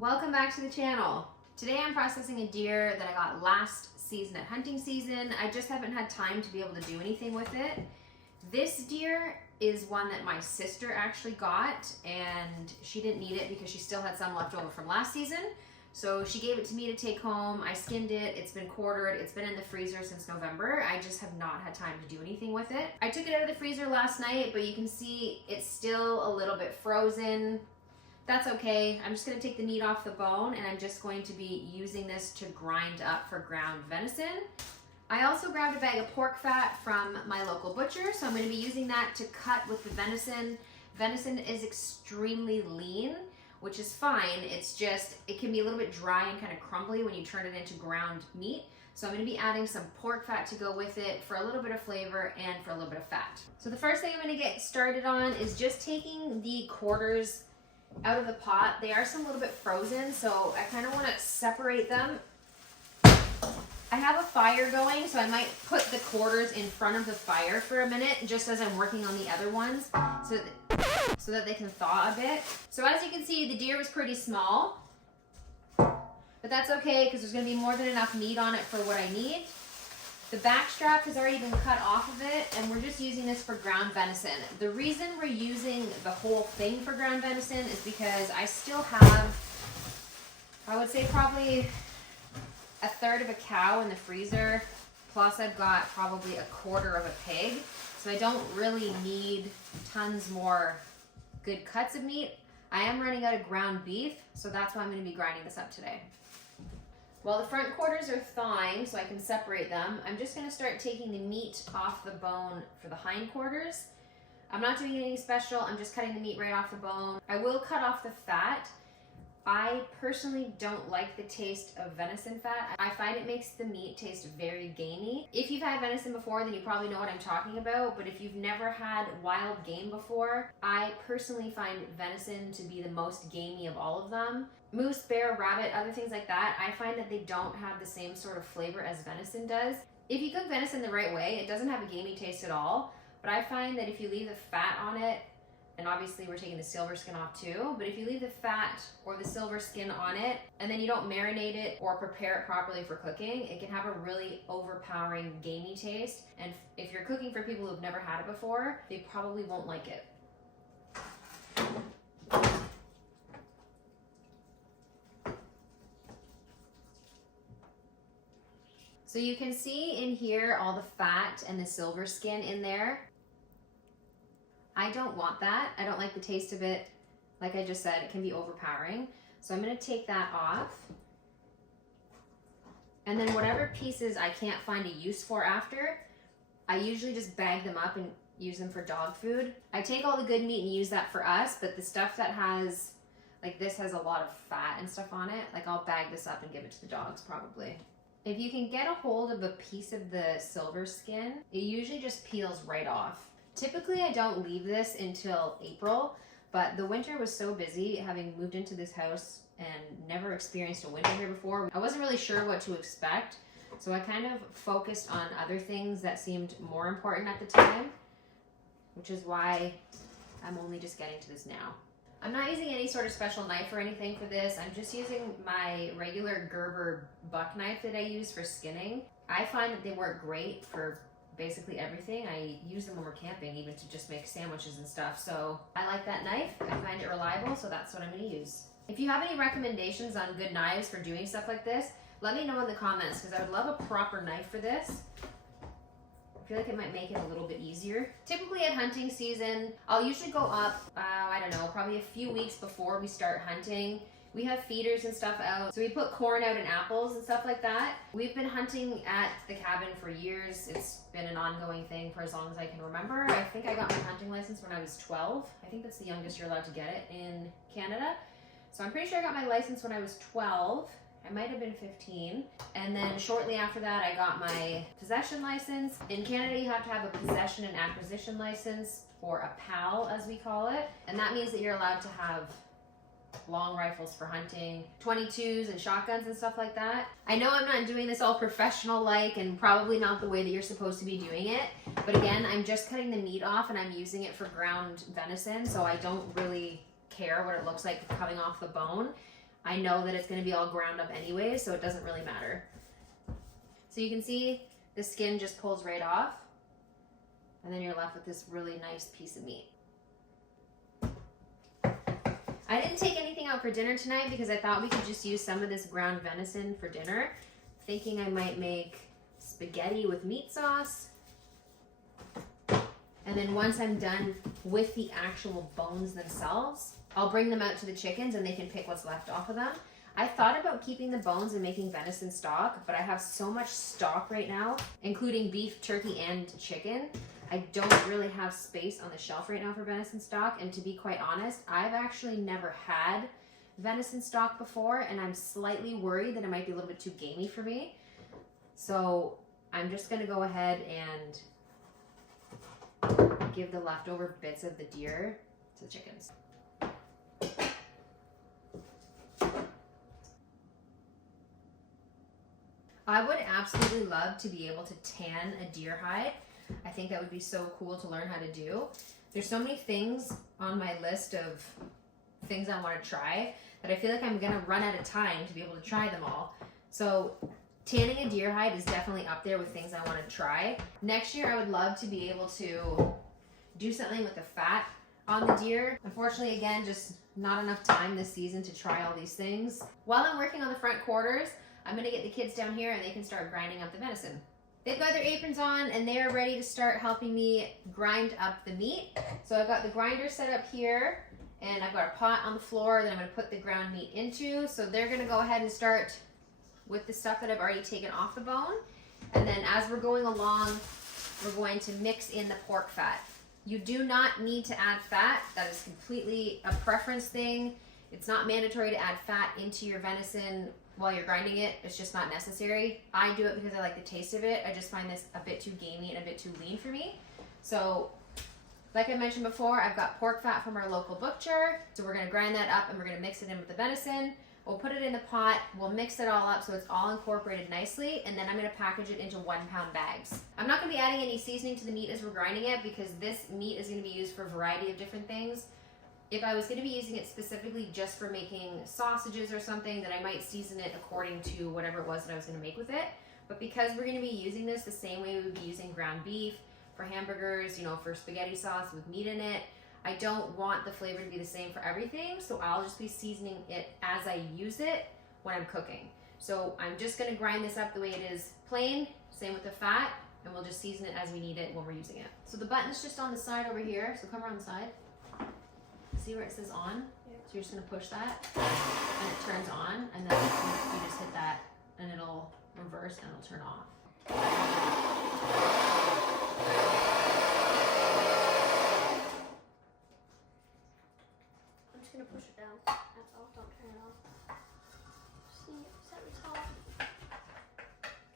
Welcome back to the channel. Today I'm processing a deer that I got last season at hunting season. I just haven't had time to be able to do anything with it. This deer is one that my sister actually got, and she didn't need it because she still had some left over from last season. So she gave it to me to take home. I skinned it, it's been quartered, it's been in the freezer since November. I just have not had time to do anything with it. I took it out of the freezer last night, but you can see it's still a little bit frozen. That's okay. I'm just gonna take the meat off the bone, and I'm just going to be using this to grind up for ground venison. I also grabbed a bag of pork fat from my local butcher, so I'm gonna be using that to cut with the venison. Venison is extremely lean, which is fine. It's just, it can be a little bit dry and kind of crumbly when you turn it into ground meat. So I'm gonna be adding some pork fat to go with it for a little bit of flavor and for a little bit of fat. So the first thing I'm gonna get started on is just taking the quarters out of the pot. They are some little bit frozen, so I kind of want to separate them. I have a fire going, so I might put the quarters in front of the fire for a minute just as I'm working on the other ones so that they can thaw a bit. So as you can see, the deer was pretty small, but that's okay because there's going to be more than enough meat on it for what I need. The back strap has already been cut off of it, and we're just using this for ground venison. The reason we're using the whole thing for ground venison is because I still have, I would say probably a third of a cow in the freezer, plus I've got probably a quarter of a pig, so I don't really need tons more good cuts of meat. I am running out of ground beef, so that's why I'm going to be grinding this up today. While the front quarters are thawing so I can separate them, I'm just going to start taking the meat off the bone for the hind quarters. I'm not doing anything special, I'm just cutting the meat right off the bone. I will cut off the fat. I personally don't like the taste of venison fat. I find it makes the meat taste very gamey. If you've had venison before, then you probably know what I'm talking about, but if you've never had wild game before, I personally find venison to be the most gamey of all of them. Moose, bear, rabbit, other things like that, I find that they don't have the same sort of flavor as venison does. If you cook venison the right way, it doesn't have a gamey taste at all, but I find that if you leave the fat on it, and obviously we're taking the silver skin off too, but if you leave the fat or the silver skin on it, and then you don't marinate it or prepare it properly for cooking, it can have a really overpowering gamey taste, and if you're cooking for people who've never had it before, they probably won't like it. So you can see in here all the fat and the silver skin in there. I don't want that. I don't like the taste of it. Like I just said, it can be overpowering. So I'm going to take that off. And then whatever pieces I can't find a use for after, I usually just bag them up and use them for dog food. I take all the good meat and use that for us, but the stuff that has, like this has a lot of fat and stuff on it, like I'll bag this up and give it to the dogs probably. If you can get a hold of a piece of the silver skin, it usually just peels right off. Typically, I don't leave this until April, but the winter was so busy, having moved into this house and never experienced a winter here before. I wasn't really sure what to expect, so I kind of focused on other things that seemed more important at the time, which is why I'm only just getting to this now. I'm not using any sort of special knife or anything for this. I'm just using my regular Gerber buck knife that I use for skinning. I find that they work great for basically everything. I use them when we're camping, even to just make sandwiches and stuff. So I like that knife. I find it reliable, so that's what I'm going to use. If you have any recommendations on good knives for doing stuff like this, let me know in the comments, because I would love a proper knife for this. I feel like it might make it a little bit easier. Typically at hunting season, I'll usually go up, I don't know, probably a few weeks before we start hunting. We have feeders and stuff out, so we put corn out and apples and stuff like that. We've been hunting at the cabin for years. It's been an ongoing thing for as long as I can remember. I think I got my hunting license when I was 12. I think that's the youngest you're allowed to get it in Canada. So I'm pretty sure I got my license when I was 12. I might have been 15. And then shortly after that, I got my possession license. In Canada, you have to have a possession and acquisition license, or a PAL as we call it. And that means that you're allowed to have long rifles for hunting, 22s and shotguns and stuff like that. I know I'm not doing this all professional like, and probably not the way that you're supposed to be doing it, but again, I'm just cutting the meat off and I'm using it for ground venison, so I don't really care what it looks like coming off the bone. I know that it's going to be all ground up anyway, so it doesn't really matter. So you can see the skin just pulls right off, and then you're left with this really nice piece of meat. I didn't take anything out for dinner tonight because I thought we could just use some of this ground venison for dinner, thinking I might make spaghetti with meat sauce. And then once I'm done with the actual bones themselves, I'll bring them out to the chickens and they can pick what's left off of them. I thought about keeping the bones and making venison stock, but I have so much stock right now, including beef, turkey, and chicken. I don't really have space on the shelf right now for venison stock, and to be quite honest, I've actually never had venison stock before, and I'm slightly worried that it might be a little bit too gamey for me. So I'm just gonna go ahead and give the leftover bits of the deer to the chickens. I would absolutely love to be able to tan a deer hide. I think that would be so cool to learn how to do. There's so many things on my list of things I want to try that I feel like I'm gonna run out of time to be able to try them all. So tanning a deer hide is definitely up there with things I want to try. Next year I would love to be able to do something with the fat on the deer. Unfortunately, again, just not enough time this season to try all these things. While I'm working on the front quarters, I'm gonna get the kids down here and they can start grinding up the venison. They've got their aprons on and they are ready to start helping me grind up the meat. So I've got the grinder set up here and I've got a pot on the floor that I'm gonna put the ground meat into. So they're gonna go ahead and start with the stuff that I've already taken off the bone. And then as we're going along, we're going to mix in the pork fat. You do not need to add fat. That is completely a preference thing. It's not mandatory to add fat into your venison while you're grinding it. It's just not necessary. I do it because I like the taste of it. I just find this a bit too gamey and a bit too lean for me. So like I mentioned before, I've got pork fat from our local butcher. So we're gonna grind that up and we're gonna mix it in with the venison. We'll put it in the pot, we'll mix it all up so it's all incorporated nicely, and then I'm gonna package it into 1 pound bags. I'm not gonna be adding any seasoning to the meat as we're grinding it because this meat is gonna be used for a variety of different things. If I was gonna be using it specifically just for making sausages or something, then I might season it according to whatever it was that I was gonna make with it. But because we're gonna be using this the same way we would be using ground beef for hamburgers, you know, for spaghetti sauce with meat in it, I don't want the flavor to be the same for everything, so I'll just be seasoning it as I use it when I'm cooking. So I'm just gonna grind this up the way it is plain, same with the fat, and we'll just season it as we need it when we're using it. So the button's just on the side over here, so come around the side. See where it says on? Yeah. So you're just gonna push that, and it turns on, and then you just hit that, and it'll reverse and it'll turn off. I'm just gonna push it down. That's all. Don't turn it off. See, set the top.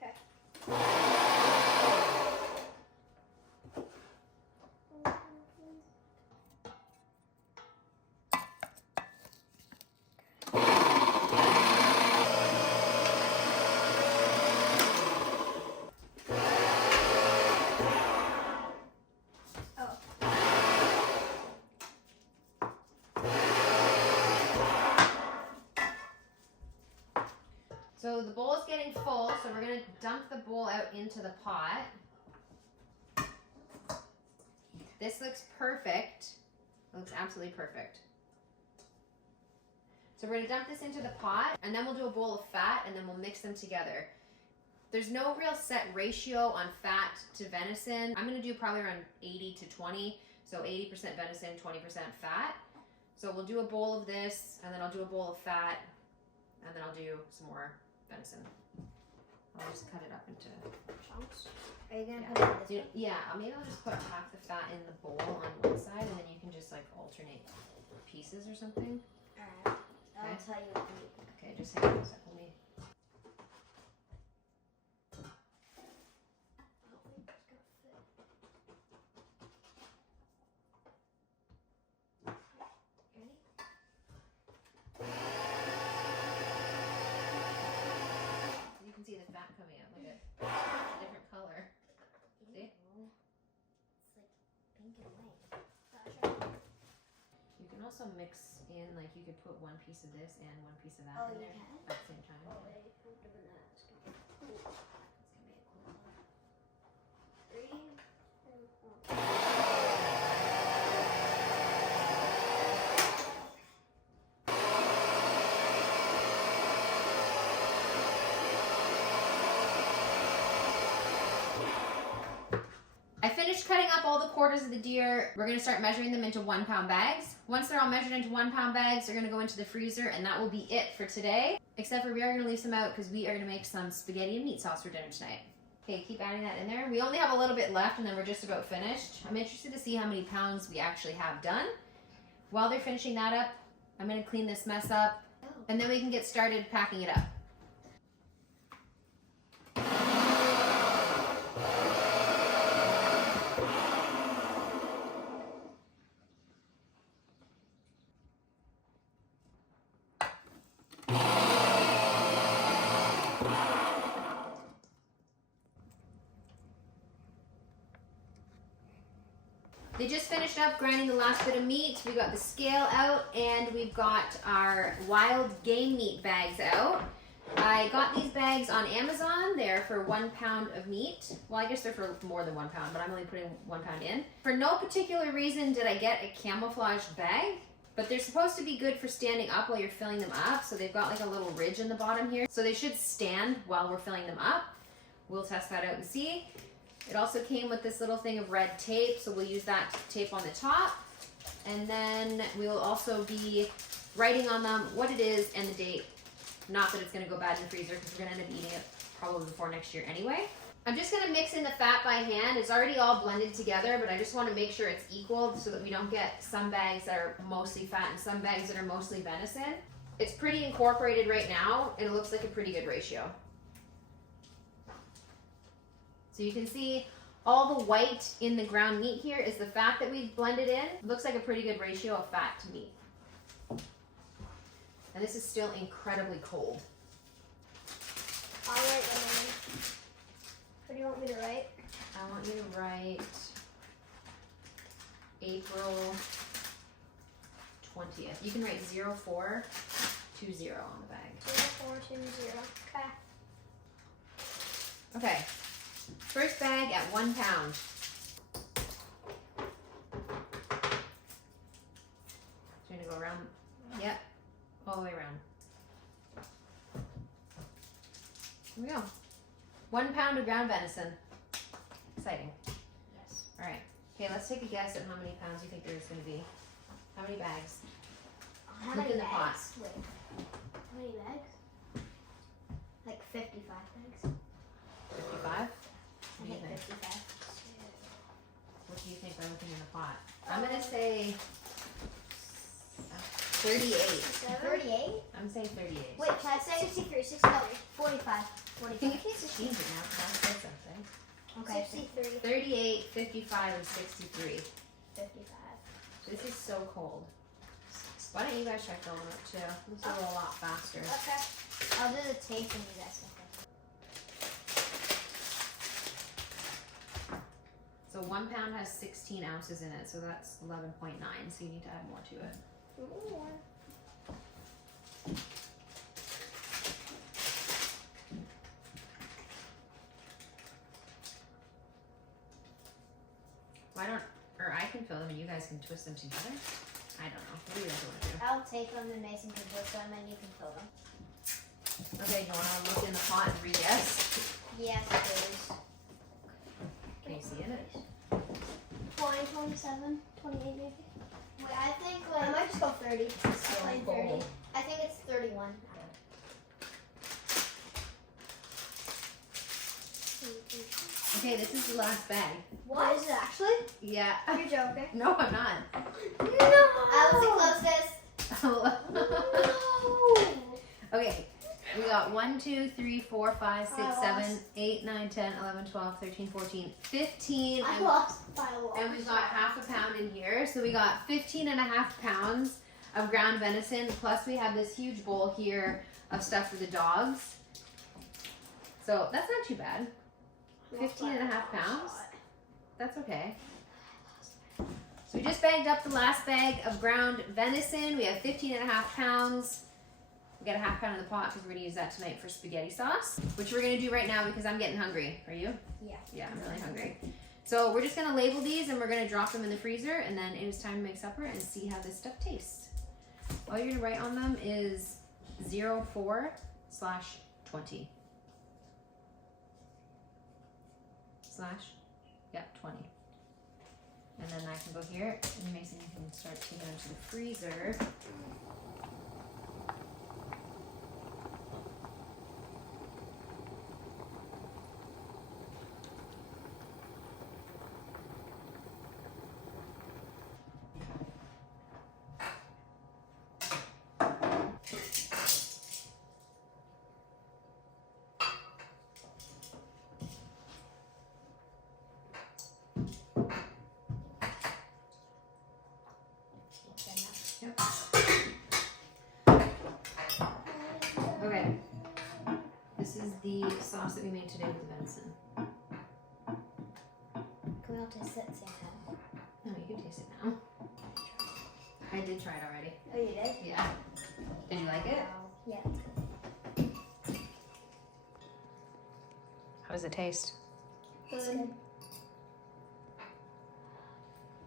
Okay. So the bowl is getting full, so we're gonna dump the bowl out into the pot. This looks perfect. It looks absolutely perfect. So we're gonna dump this into the pot, and then we'll do a bowl of fat, and then we'll mix them together. There's no real set ratio on fat to venison. I'm gonna do probably around 80 to 20. So 80% venison, 20% fat. So we'll do a bowl of this, and then I'll do a bowl of fat, and then I'll do some more venison. I'll just cut it up into Chunks. Are you gonna put it this way? Yeah, maybe I'll just put half the fat in the bowl on one side, and then you can just like alternate pieces or something. Alright. I'll Okay. tell you what to do. Okay, just hang on a second. Let me. You can see the fat coming out. Look at it. It's a different color. See? It's like pink and white. You can also mix in, like you could put one piece of this and one piece of that Oh, in you there can? at the same time. Oh, wait, I'm doing that. It's gonna be cool. It's gonna be a cool one. 3, 2, 1. I finished cutting up all the quarters of the deer. We're gonna start measuring them into 1 pound bags. Once they're all measured into 1 pound bags, they're gonna go into the freezer, and that will be it for today. Except for we are gonna leave some out because we are gonna make some spaghetti and meat sauce for dinner tonight. Okay, keep adding that in there. We only have a little bit left and then we're just about finished. I'm interested to see how many pounds we actually have done. While they're finishing that up, I'm gonna clean this mess up and then we can get started packing it up. They just finished up grinding the last bit of meat. We got the scale out and we've got our wild game meat bags out. I got these bags on Amazon. They're for 1 pound of meat. Well, I guess they're for more than 1 pound, but I'm only putting 1 pound in. For no particular reason did I get a camouflage bag, but they're supposed to be good for standing up while you're filling them up. So they've got like a little ridge in the bottom here. So they should stand while we're filling them up. We'll test that out and see. It also came with this little thing of red tape, so we'll use that tape on the top. And then we will also be writing on them what it is and the date. Not that it's gonna go bad in the freezer because we're gonna end up eating it probably before next year anyway. I'm just gonna mix in the fat by hand. It's already all blended together, but I just wanna make sure it's equal so that we don't get some bags that are mostly fat and some bags that are mostly venison. It's pretty incorporated right now, and it looks like a pretty good ratio. So you can see all the white in the ground meat here is the fat that we've blended in. It looks like a pretty good ratio of fat to meat. And this is still incredibly cold. I'll write them in. What do you want me to write? I want you to write April 20th. You can write 0420 on the bag. 0420. Okay. Okay. First bag at 1 pound. Trying to go around. Yep. All the way around. Here we go. 1 pound of ground venison. Exciting. Yes. All right. Okay, let's take a guess at how many pounds you think there's going to be. How many bags? How Look many in the pot. bags? Wait. How many bags? Like 55 bags. 55? I think 55. What do you think by looking in the pot? I'm going to say 38. 38? I'm saying 38. Wait, can I say 63, 63, 45, 45. Can you please just change it now? Because I said something. Okay. 63, 38, 55, and 63. 55. This is so cold. Why don't you guys check the limit too? This will go a lot faster. Okay. I'll do the tape and you guys can. So 1 pound has 16 ounces in it, so that's 11.9. So you need to add more to it. Why don't, or I can fill them and you guys can twist them together? I don't know. What do you guys want to do? I'll take them and Mason can twist them and you can fill them. Okay, you want to look in the pot and re-guess? Yes, please. Can you see it? 20, 27, 28 maybe. Wait, I think I might just go 30. So I'm cold. 30. I think it's 31. Okay, this is the last bag. What is it actually? Yeah. You're joking. No, I'm not. No! I was the closest. No! Okay, we got 1, 2, 3, 4, 5, 6, I 7, lost. 8, 9, 10, 11, 12, 13, 14, 15. I lost by a lot. And we've got half a pound in here. So we got 15 and a half pounds of ground venison. Plus we have this huge bowl here of stuff for the dogs. So that's not too bad. 15 and a half pounds. That's okay. So we just bagged up the last bag of ground venison. We have 15.5 pounds. We got a half pound in the pot because we're gonna use that tonight for spaghetti sauce, which we're gonna do right now because I'm getting hungry. Are you? Yeah. Yeah, I'm really hungry. So we're just gonna label these and we're gonna drop them in the freezer, and then it is time to make supper and see how this stuff tastes. All you're gonna write on them is 04/20. /20. And then I can go here, and Mason, you can start taking them to the freezer. Okay. This is the sauce that we made today with the venison. Can we all taste it at the same time? No, you can taste it now. I did try it already. Oh, you did? Yeah. Did you like it? Wow. Yeah, it's good. How does it taste? Good.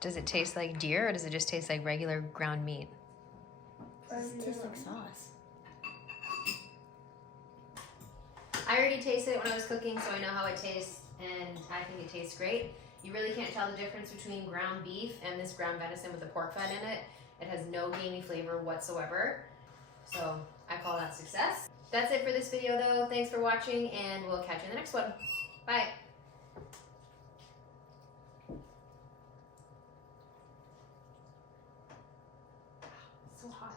Does it taste like deer, or does it just taste like regular ground meat? It tastes like sauce. I already tasted it when I was cooking, so I know how it tastes, and I think it tastes great. You really can't tell the difference between ground beef and this ground venison with the pork fat in it. It has no gamey flavor whatsoever, so I call that success. That's it for this video, though. Thanks for watching, and we'll catch you in the next one. Bye. So hot.